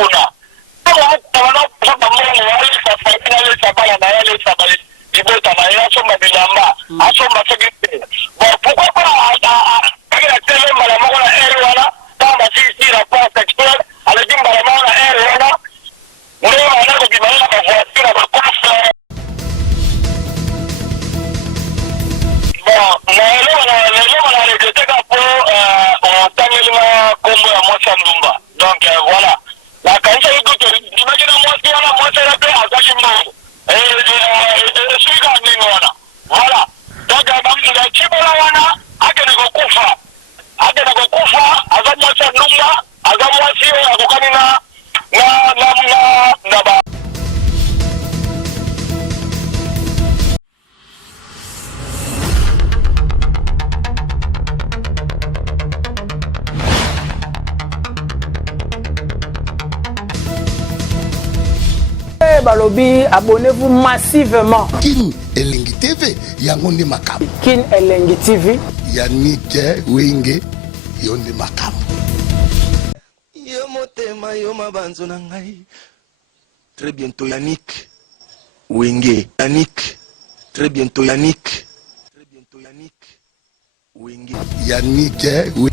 kuna kama wana kusema mbona wale safari na ile sabala na ile sabali ibota na ile asoma bilamba asoma segete bon pourquoi pas avec tele mala mala ere wana kama sisi la part sexuelle ala jimba la mala ere wana ndio wana kujibana na voiture na kofa bon na regrette pour tangela kombo ya Mwasa Ndumba donc voilà la kanisa iko imagine Mwasa la paix azaki mbo suika nini wana voilà donc bamunda chibola wana akene kokufa aza Mwasa Ndumba aza Mwasi akokani na ba Balobi, abonnez-vous massivement. Kin Elengi TV, Yangonde Makam. Kin Elengi TV. Yannick Wenge, Yonde Makam. Yomotema yomabanzo na ngai. Très bientôt Yannick Wenge. Yannick. Très bientôt Yannick. Très bientôt Yannick Wenge. Yannick Wenge.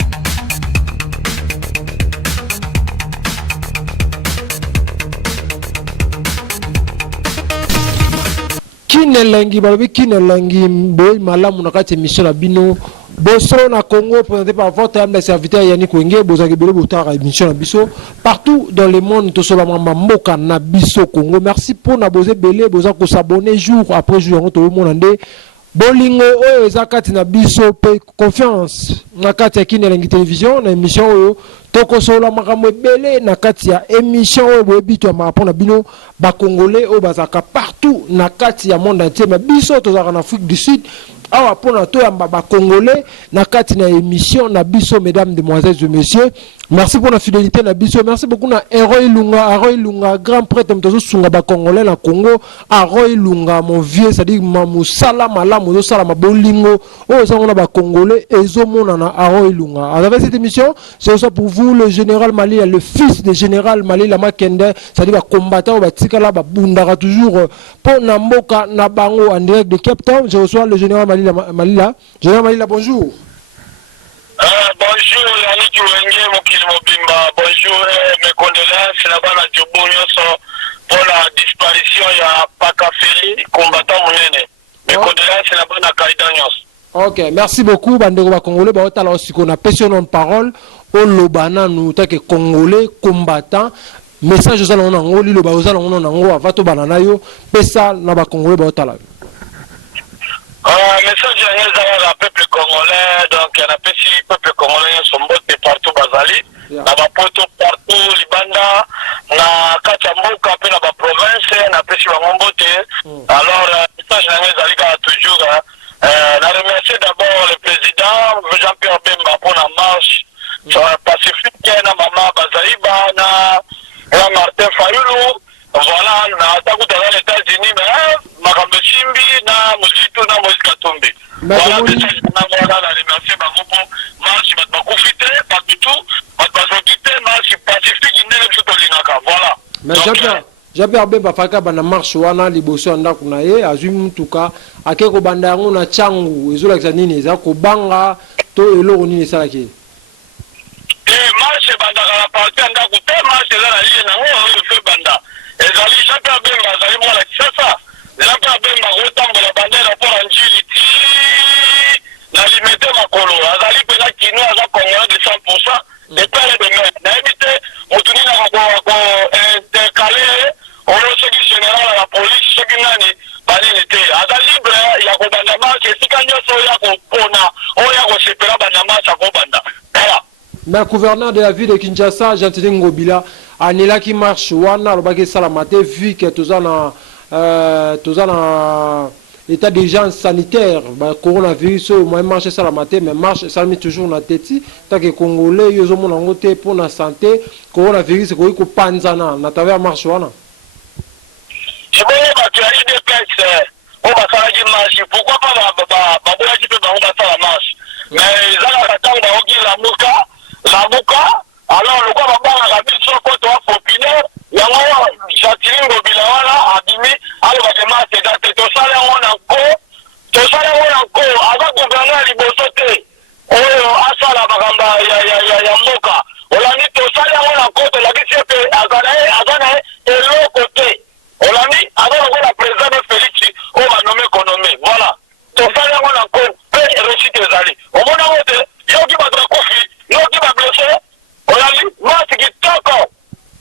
Kinelengi balobi kinelengi boy malamu na kati émission na bino boso na Congo présenté par votre âme de serviteur Yannick Wenge bozaki belo botara émission na biso partout dans le monde to sola mama mboka na biso Congo. Merci pour na boze belé boza ko s'abonner jour après jour to mona ndé bolingo oyo ezakati na biso pe confiance na kati ya Kinelengi télévision na émission oyo toko sola makambo belé na kati ya émission oyo boyebito ma pona bino ba congolais oyo bazaka partout na kati ya monde entier mais biso tozaka na Afrique du Sud awa pona to ya ba congolais na kati na émission na biso mesdames demoiselles et messieurs. Merci pour la fidélité na biso. Merci beaucoup na Roy Lunga, grand prêtre mtozo sunga ba congolais na Congo. Roy Lunga mon vieux, c'est-à-dire mamusala malamu zo sala mabolingo. Oh ça on a ba congolais ezo mona na Roy Lunga. À travers cette émission, c'est aussi pour vous le général Malila, le fils de général Malila Makende, c'est-à-dire ba combattant ba tikala ba bundara toujours pour na mboka na bango en direct de Cape Town. Je reçois le général Malila. Général Malila, bonjour. Bonjour Yannick Wenge mokili mobimba, bonjour mes condoléances na bana jobo nyonso pour la disparition ya Pakafeli combattant monene. Mes condoléances na bana kaida nyonso. Ok, merci beaucoup bandeko ba congolais ba otala aussi qu'on a passionné en parole au lobana nous take congolais combattant message aux alons nango li loba aux alons nango avato banana yo pesa na ba congolais ba otala. Message à la peuple congolais, donc il y a un petit peuple congolais qui sont de partout Bazali, na ba poto partout Libanda, na Kachambuka, puis na ba province, na petit Wambote. Alors message à toujours. Na remercier d'abord le président Jean-Pierre Bemba pour la marche pacifique, na maman Bazaliba, na Martin Fayoulou. Voilà, na takuta les États-Unis, mais Makambe Chimbi, na Mouzitou, na Moïse Katumbi. Voilà, message na remercier Bangopo, marche, ma profiter, pas du tout, ma profiter, marche pacifique, n'est tout au voilà. Mais Jean-Pierre Bemba faka bana marche wana liboso anda kuna ye azwi mutuka akeko banda yango na changu ezola nini eza ko banga to eloko nini salaki. Marche banda la partie anda ku te marche la lié na ngo fe banda. Ezali Jean-Pierre Bemba azali mwana kisasa. Jean-Pierre Bemba kotambola bandera pour njili ti na limite makolo azali pela kino aza congolais de 100% et père de mère. Na évité mutuni na ko intercaler on se général à la police ce qui nani bali nete azali libre ya ko banda marche sika nyoso ya ko pona o ya ko sepela banda marche ko banda. Voilà. Mais le gouverneur de la ville de Kinshasa, Jean-Théodore Ngobila, a nila qui marche wana lobaki salamate vu que tous en état d'urgence sanitaire, coronavirus au moins marche salamate mais marche salami toujours na teti tant que congolais yo zo mona ngote pour la santé coronavirus ko ko panzana na travers marche wana. Je veux pas tu as des places on va faire une marche pourquoi pas ba boya qui peut ba on va faire la marche mais zala katanga oki la muka alors le quoi va pas la ville sur côté populaire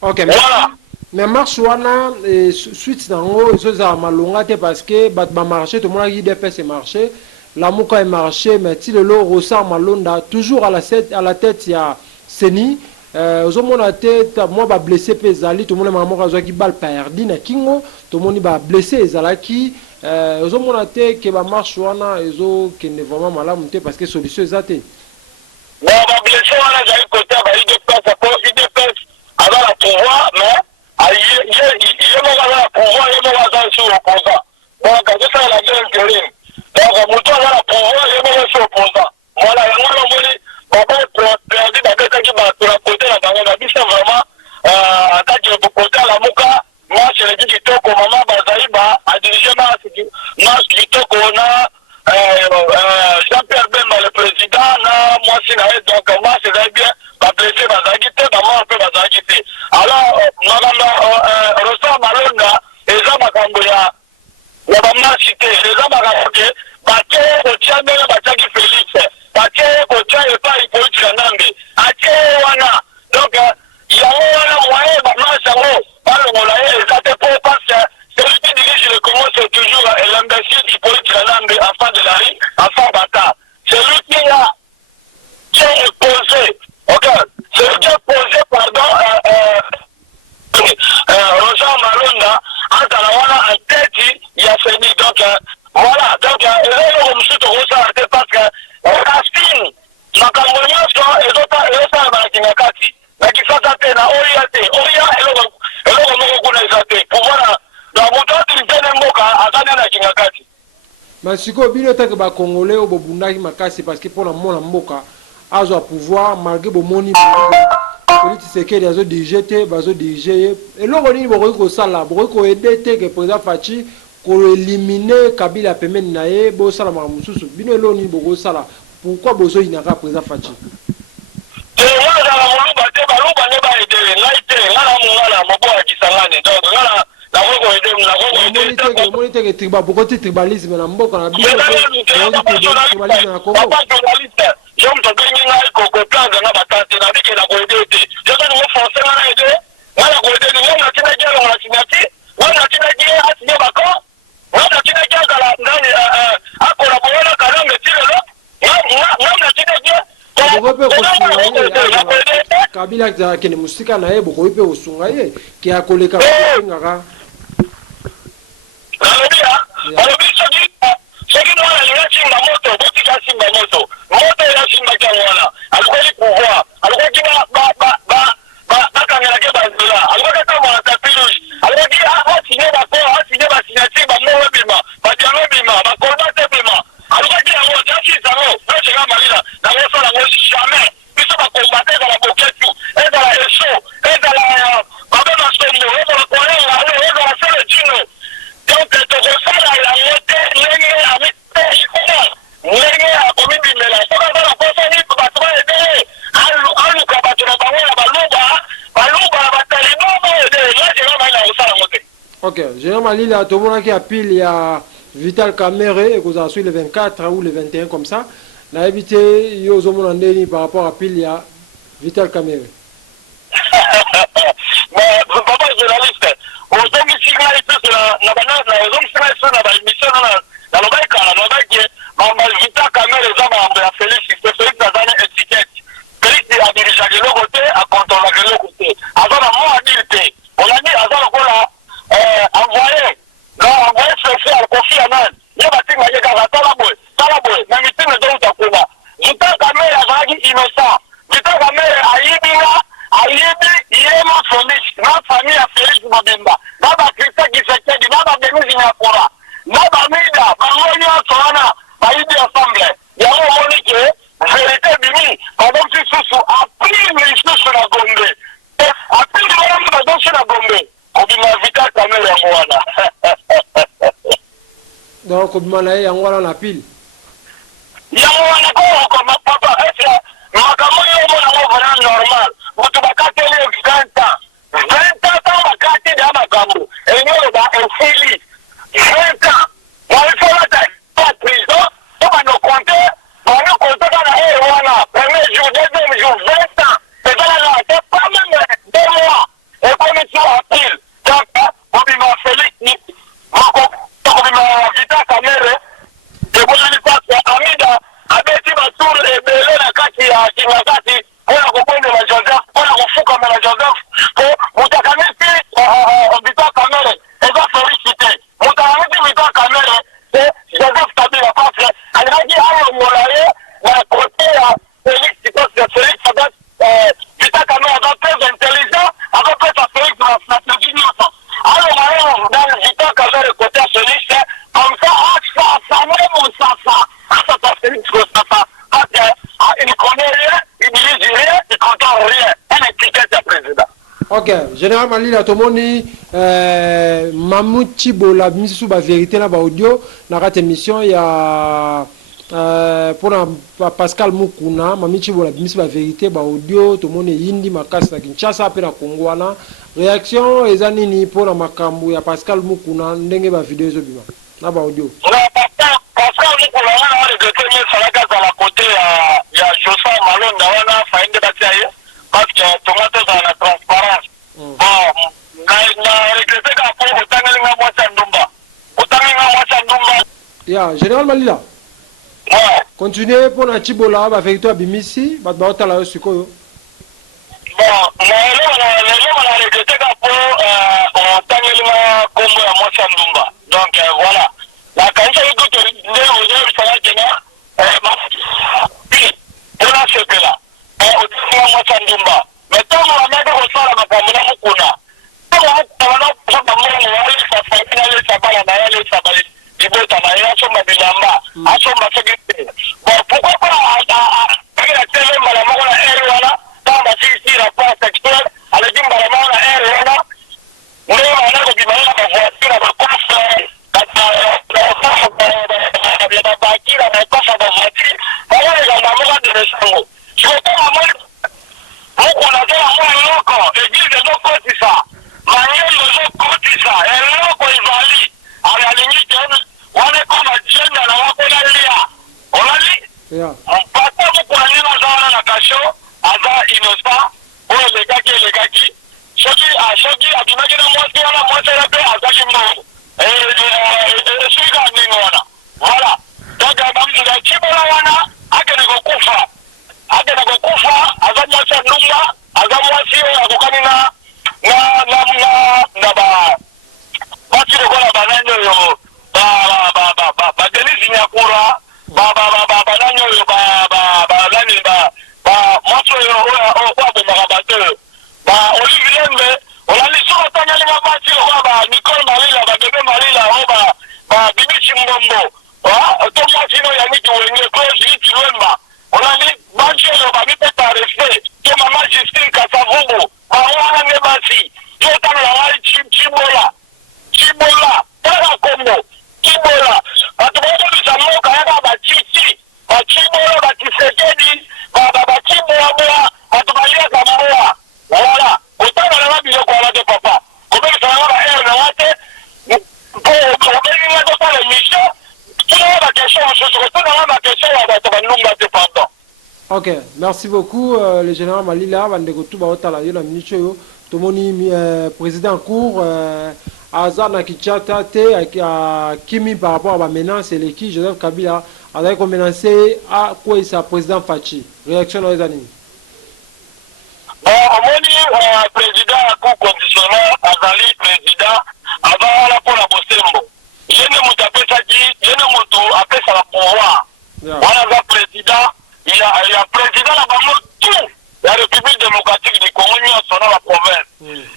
Ok, merci. Voilà. Mais marche wana suite nango ezoza malonga te parce que bat ba marché tout le monde IDPS est marché, la muka est marché mais ti le lo Rossard Malonda toujours à la tête il y a Seni ozomona te moi ba blessé pe zali tout le monde mama ko ki bal perdi na kingo tout le monde ba blessé ezalaki ozomona te ke ba marche wana ezo ke ne vraiment malamu te parce que solution ezate. Bon, ba blessé wana zali côté ba IDPS avant la pouvoir mais il y a un pouvoir, il y a un sur l'opposant. Donc, c'est ça la guerre intérim. Donc, mon tour, la pouvoir, il y a un sur l'opposant. Voilà, il y a un papa perdu dans quelqu'un qui va pour la côté, la banque, on a dit ça vraiment, en tant que côté à la mouka, moi, je l'ai dit, qui toque au moment, Bazaïba, a dirigé moi, qui toque au na, Jean-Pierre Bemba, le président, moi, c'est donc, moi, c'est bien, va blesser, va s'agiter, moi, un peu, va s'agiter. Alors, Rossard Malonga, les hommes à la cité, les hommes à Camboya, Baké, Kotia, Bataki Félix, Baké, Kotia, et pas Hippolyte Kanambe, Aké, Wana. Donc, il y a un moyen, par le Molaye, et ça te peut pas, celui qui dirige le Congo, c'est toujours l'imbécile Hippolyte Kanambe, enfant de la rue, enfant bâtard. C'est lui qui est posé, ok, c'est lui qui est posé, pardon, Rossard Malonga, en tête, il y a fini. Donc, voilà. Donc, je me suis trouvé ça parce que Racine, ma camouflage, et d'autres, Kati. Mais qui sont athées, Oriate, et l'autre, pour voir, dans mon temps, il y a un mot à Kati. Mais si vous avez dit que les Congolais ont makasi parce que pour la mboka a pouvoir malgré le moni politique que les autres DGT bazo DG et là on dit beaucoup ça là beaucoup aider que président Fachi pour éliminer Kabila pemeni nae bo sala mamususu bino lo ni beaucoup ça là pourquoi bozo inaka président Fachi et moi dans la moluba te baluba ne ba aider là ite là la mungala mabo akisangane donc là la moko aider la moko monite que tribal beaucoup de tribalisme na mboka na biso tribalisme na Congo je me donne un plan de la bataille, la vie qui est la qualité. Je donne mon français à l'aider. Moi, la qualité, nous, on a tiré guerre, on a signé. On a tiré guerre à signer Bacon. On a tiré guerre à collaborer avec un homme, mais tiré là. On a tiré guerre. Kabila qui est musique à naïe, beaucoup de Osungaye, qui a collé Kabila. C'est qui moi, il y a Simba Moto, beaucoup de Simba Moto. Moto, il y a Simba Kiawana. Alors, il pouvoir. Alors, il va caméra qui va là. Alors, il va un tapis rouge. Alors, il va signer d'accord, signer ma signature, ma mot bima, ma diamant bima, ma colbate bima. Alors, il va dire, j'ai un non, je vais m'aller là. Dans le sol, jamais. Puis ça va combattre dans la boquette, et dans la SO, et dans la Babel Mastombo, et dans la Corée, et dans la Sele Dino. Donc, tu ressens la montée, ok, Général Malila, tout le monde qui a pile, il y a Vital Kamere, et vous avez su le 24 ou le 21 comme ça. On a évité, il y a aux hommes par rapport à pile, il y a Vital Kamere. Mais, papa journaliste, aux hommes ici, la émission, dans le bail, Vital Kamere, les hommes à Félix, c'est Félix Nazane étiquette. Félix a dirigé de l'autre côté, a contrôlé de l'autre côté. Avant la mort, on a dit, avant qu'on a envoyé spécial, Kofi Annan, il y a bâti Mayega, Talaboué, même ici, nous devons t'apprendre. Vital Kamere a dit innocent. Vital Kamere a Yibina, il y a ma famille à Félix Mabimba. Naba Christa Gisekedi, Naba Denise Nyakura, Naba Mida, Bangonia Sorana, Baïdi Assemblée. Il y a un moment que vérité bimi, pendant que sous a pris les choses sur la Gombe. A pris les choses sur la Gombe. On dit ma Vital Kamere à Moana. Donc, on m'a dit, on va la pile. Il y a un comme papa, est-ce que ma caméra est normal. Vous avez 20 ans. 20 ans, on va casser dans ma caméra. Et nous, on va enfiler. 20 ans. On va faire la prison. On va nous compter. On va nous compter dans la Rwanda. Premier jour, deuxième jour, 20 ans. C'est pas même 2 mois. Et Ok, Général Malila Tomoni, Mamouti Bola, Missou ba vérité na ba audio, na rate émission, il y a pour Pascal Mukuna, Mamouti Bola, Missou ba vérité, ba audio, Tomoni Yindi, Makas na Kinshasa, après na Kongwana. Réaction, Ezanini, pour la Makambu, il y a Pascal Mukuna, ndenge ba vidéo zobima, na ba audio. Pascal Mukuna, on a regretté, mais ça la gaz à la côté, il y a Jossa Malone, on a fait une bataille. Parce que tomate dans la transparence. Bon, na regretté qu'après, autant que nous avons Ya, Général Malila. Ouais. Continuez pour la Chibola, ba vérité Bimisi, ba baota la Sukoyo. Bon, on a regretté qu'après, autant que nous avons donc voilà. La cancha est toute aujourd'hui, ça va tenir. On a ce que là. Mais tant qu'on a mis au sol, on a mis au Kuna. Tant qu'on a mis au sol, on a mis bon, pourquoi pas la télé, madame, on a air, tant que rapport sexuel, à la dîme, madame, on a air, mais on a dit, la voiture, la coffre, la bâtie, la coffre, la voiture, on a les gamins de l'Essango. Je veux pas on a dit à moi un loco, et dit les locaux, c'est ça. Manier les locaux, c'est ça. Et les locaux, ils valident. À la limite, on est comme un jeune, on a lia. On a dit. On passe beaucoup à l'île, la cachot, hasard innocent, pour les gars qui. Choki, à tout le monde, moi, c'est la paix, hasard qui mort. Et je suis là, voilà. Donc, il a dit, on a kufa. Agena kufa azamwa cha nunga azamwa sio akukani na basi ko la bananyo yo ba denisi nyakura bananyo yo nani moto yo kwa bomakabato Olivier olali so tanya ni mabati ko Nicole Malila bebe Malila bibichi mbombo to mwachino ya niki wenge close niki wemba olali banchelo babite parfait ke mama Justine Kasavubu bawana ne basi yo tano la wali chibola tara kombo chibola atubato bisamo kaya ba chichi ba chibola ba kisekedi ba chibola atubalia kamoa wala utana na mabio kwa wale papa kwa sababu na wate kwa nini ndio pale misho la question la question Ok, merci beaucoup, le général Malila, Vandeko Touba Otala, la minute, Tomoni, président en cours, Azar Nakichata, à Kimi par rapport à la menace et l'équipe, Joseph Kabila, a menacé à quoi sa président Fachi. Réaction dans les années. Bon, président à cours conditionnel, Azali, président, avant la pour la Bosembo. Je ne m'appelle ça qui, je ne m'appelle ça la pouvoir. Voilà, président. Il y a président là-bas, tout la République démocratique du Congo, il y a son la province.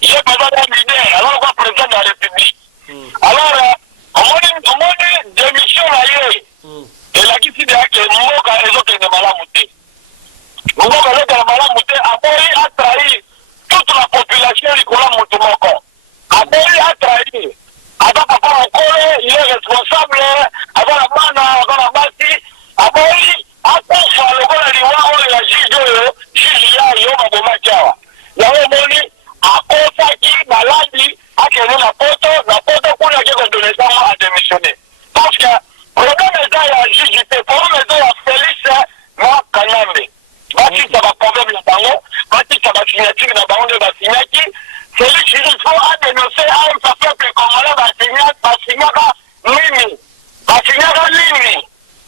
Il est président d'un leader, alors on va président de la République. Alors, on m'a dit démission là-yé. Et là, qui s'est dit que nous avons raison que nous avons malamouté. Nous avons raison que nous avons malamouté. Aboyi a trahi toute la population du Congo Moutoumoko. Aboyi a trahi. Avant papa Okole, il est responsable. Avant la mana, avant la bâti. Aboyi akufa lokola liwa oyo ya juge ya yo maboma jawa yawe moni akosaki maladi akene na poto kuna keko donesa a démissionner parce que problème eza ya juge te problème eza ya Félix na Kanyambe batisa ba problème na bango batisa ba signature na bango de ba signaki Félix il faut a dénoncer à un peuple congolais ba signaka nini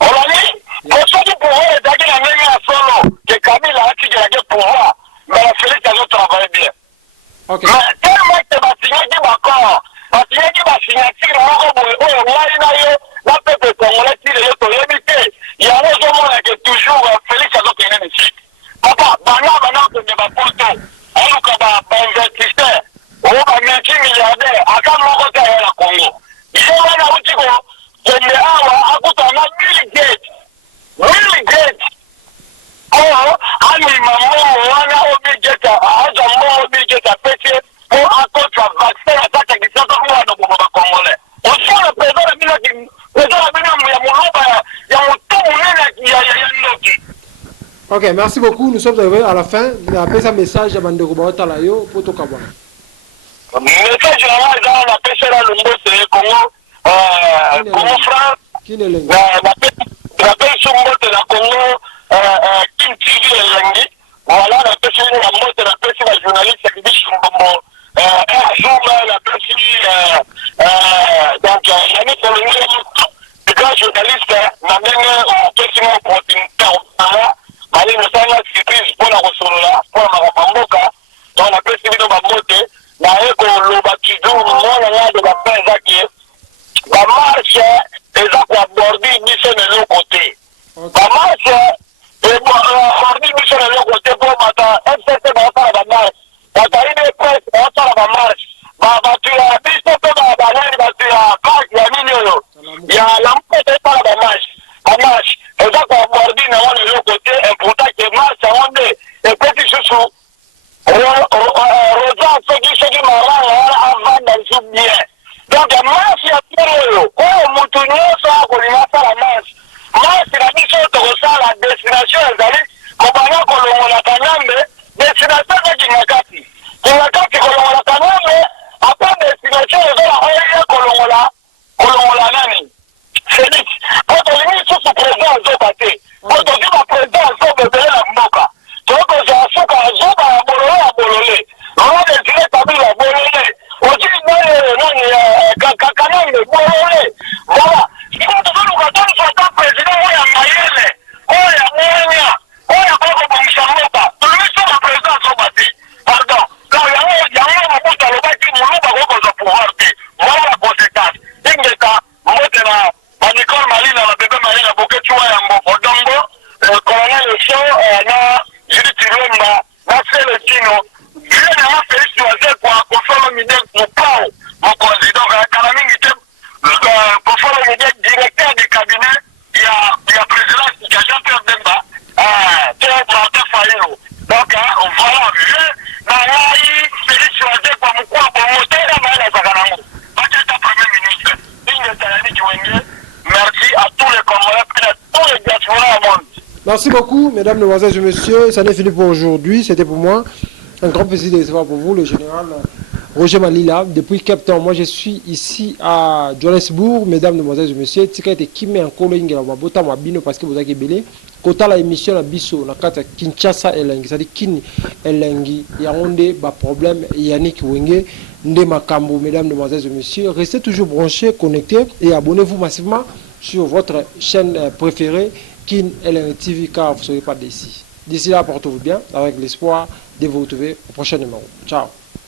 olani Aujourd'hui, pour eux, les agues n'ont pas solo que Camille a dit qu'il a le pouvoir, mais la Félix a nous travaillé bien. Okay. Mais tellement que ma signature d'accord, ma signature, la peuple congolais, il y a un moment que toujours Félix a nous tenu ici. Papa, maintenant, que ne va pas tout. On nous investisseur, on va multimilliardaire, à quand on va faire la Congo. Il y a un outil qu'on est à côté de 1000 gates. Really great. Oh, ani mamo wana obigeta, aja mo obigeta pete Ok, merci beaucoup. Nous sommes arrivés à la fin. Après un message à Bandeko Baotalayo pour tout Kabwa. Message général dans la pêche à l'Umbo, c'est Congo France. Qui ne l'est La pêche au mot de la Congo, Kim TV et Lengi. Voilà, la pêche au mot de la pêche, la journaliste qui dit Chumbo. Un jour, la pêche, donc, Yannick Colombo, le grand journaliste, m'a même question opportunité au Mali, nous sommes là, surprise pour la Rosolola, pour la Marapamboka, dans la pêche de la motte, la Eko, le Bakidou, le de la pêche, la marche, les aquas bordés, mis sur le côté. La marche, les bordés, mis sur le côté pour matin, FCT, la marche. Quand tu as une presse, on sort la marche. Tu as dit que tu as il y a l'emploi par la marche. La marche, les aquas bordés, le côté, important que marche, on est, et petit chouchou. Rosa, ceux qui m'ont avant dans le bien. Donc, marche, il y a tout. Oh, Moutounio, ça, on y va faire la marche. Marche, il a dit que tu ressens la destination, les amis. Comment on l'a kanyambe, destination de Kinakati. Kinakati, on l'a kanyambe, après destination, ils ont la Kolongola Nani. Félix, quand on est mis sous ce président, ils ont battu. Quand on dit ma président, ils ont bébé la Mboka. Donc, j'ai un souk à Zoba, à Bololé. On a des directs à la Bololé. On dit, non, Kakanambe, Bololé. Voilà. Si on devait nous attendre, soit un président, on y a Mayele, on y a Monia, on y a Koko Bamshamota. Tout le monde sont la président, sont battus. Pardon. Quand il y a un bout dans le bâti, nous n'avons pas de pouvoir. Voilà la conséquence. Ingeka, moi, c'est la Nicole Marine, la bébé Marine, la bouquet, tu vois, en Odongo, le colonel Le Show, Judith Tiromba, Marcel Tino, viens de la Félix Loisel pour faire le milieu pour Pau, mon président, Kalaming était pour faire le milieu directeur du cabinet, il y a président qui a Jean-Pierre Demba, Martin Fayou. Donc, voilà, Félix Loisel pour mon quoi, pour monter la main à Zaganamou. Premier ministre, merci à tous les Congolais, à tous les diasporas au monde. Merci beaucoup, mesdames, mesdemoiselles et messieurs. Ça n'est fini pour aujourd'hui. C'était pour moi un grand plaisir de recevoir pour vous le général Roger Malila depuis Cape Town. Moi, je suis ici à Johannesburg, mesdames, mesdemoiselles et messieurs. Tika ete kime ankolo ingela mabota mabino parce que vous avez belé. Kota la émission la biso na kata Kinshasa elengi, c'est-à-dire Kini elengi. Yaoundé ba problème Yannick Wenge nde makambo, mesdames, mesdemoiselles et messieurs. Restez toujours branchés, connectés et abonnez-vous massivement sur votre chaîne préférée. Kin LN TV, car vous ne serez pas d'ici. D'ici là, portez-vous bien avec l'espoir de vous retrouver au prochain numéro. Ciao.